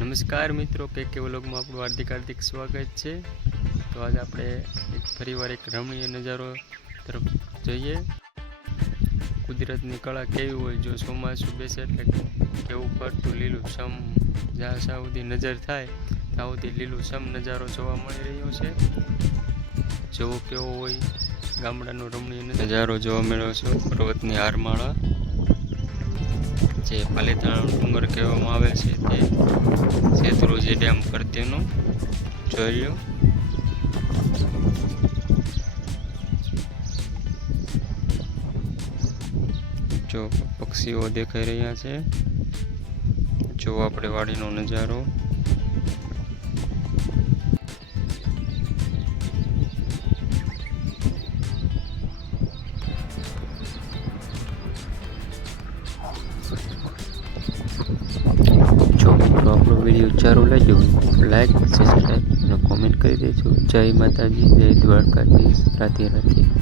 નમસ્કાર મિત્રો, કે વ્લોગમાં આપણું હાર્દિક સ્વાગત છે। તો આજે આપણે ફરીવાર એક રમણીય નજારો તરફ જઈએ। કુદરતની કળા કેવી હોય, જો ચોમાસું બેસે એટલે કેવું ફરતું લીલું સમ, જ્યાં સુધી નજર થાય ત્યાં સુધી લીલું સમ નજારો જોવા મળી રહ્યો છે। જેવો કેવો હોય ગામડાનો રમણીય નજારો જોવા મળ્યો છે। પર્વતની હારમાળા જે પાલીતાણા ડુંગર કહેવામાં આવે છે તે શેત્રુંજી ડેમ ફરતેનું જોઈ લો। જો પક્ષીઓ દેખાઈ રહ્યા છે, જો આપણે વાડીનો નજારો। જો મિત્રો આપણો વિડીયો સારો લાગ્યો હોય લાઈક, સબસ્ક્રાઈબ અને કોમેન્ટ કરી દેજો। જય માતાજી, જય દ્વારકાધીશ, રાધે રાધે।